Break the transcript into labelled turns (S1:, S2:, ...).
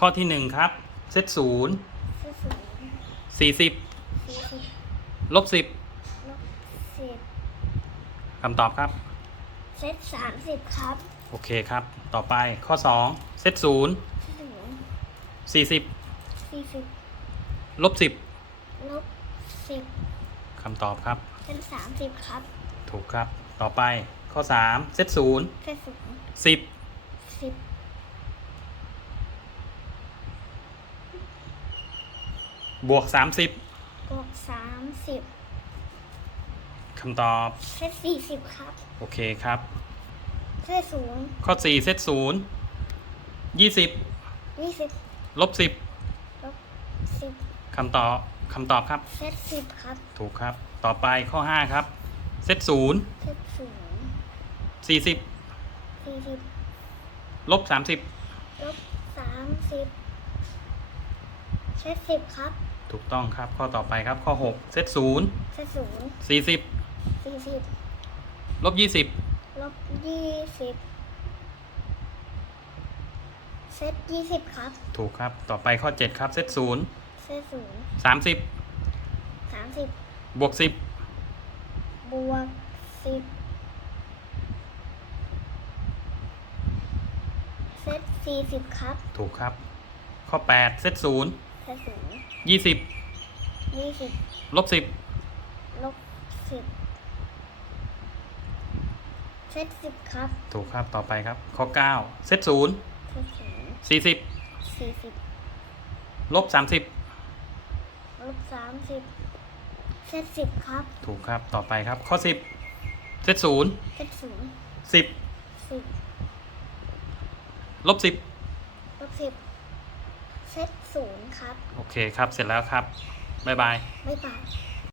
S1: ข้อที่หนึ่งครับ เซตศูนย์
S2: ศูนย์
S1: สี่สิบ
S2: สี่สิบ
S1: ลบสิบ
S2: ลบสิบ
S1: คำตอบครับ
S2: เซตสามสิบครับ
S1: โอเคครับ ต่อไปข้อสองเซตศูนย์
S2: ศูนย์
S1: สี่สิบ
S2: สี่สิบ
S1: ลบสิบ
S2: ลบสิบ
S1: คำตอบครับ
S2: เซตสามสิบครับ
S1: ถูกครับ ต่อไปข้อสามเซตศูนย์
S2: เซตศูนย์
S1: สิบ
S2: สิบ
S1: บวกสามสิบบ
S2: วกสามสิบ
S1: คำตอบ
S2: เซตสี่สิบครับ
S1: โอเคครับ
S2: เซตศูนย์
S1: ข้อสี่เซตศูนย์ยี่สิบ
S2: ยี่สิบ
S1: ลบสิบ
S2: ลบสิบ
S1: คำตอบคำตอบครับ
S2: เซตสิบครับ
S1: ถูกครับ ต่อไปข้อห้าครับ เซตศูนย์
S2: เซตศูนย์
S1: สี่สิบ
S2: สี่สิบ
S1: ลบสามสิบ
S2: ลบสามสิบเซตสิบครับ
S1: ถูกต้องครับข้อต่อไปครับข้อหกเซตศูนย์
S2: เซตศูนย์
S1: สี่สิบ
S2: สี่สิบ
S1: ลบยี่สิบ
S2: ลบยี่สิบเซตยี่สิบครับ
S1: ถูกครับต่อไปข้อเจ็ดครับเซตศูนย์
S2: เซตศูนย์
S1: สามสิบ
S2: สามสิบบ
S1: วกสิบบ
S2: วกสิบเซตสี่สิบครับ
S1: ถูกครับ ข้อแปดเซตศูนย์
S2: เซตศูนย์
S1: ยี่สิบ
S2: ยี่สิบ
S1: ลบสิบ
S2: ลบสิบเซตสิบครับ
S1: ถูกครับต่อไปครับ ข้อเก้าเซตศูนย์
S2: เซตศูนย์
S1: สี่สิบ
S2: สี่สิบ
S1: ลบสามสิบ
S2: ลบสามสิบเซตสิบครับ
S1: ถูกครับต่อไปครับ ข้อสิบเซตศูนย์
S2: เซตศูนย์
S1: สิบ
S2: สิบ
S1: ลบสิบ
S2: ลบสิบ เซตศูนย์ครับ
S1: โอเคครับ เสร็จแล้วครับ บ๊ายบาย
S2: บ๊ายบาย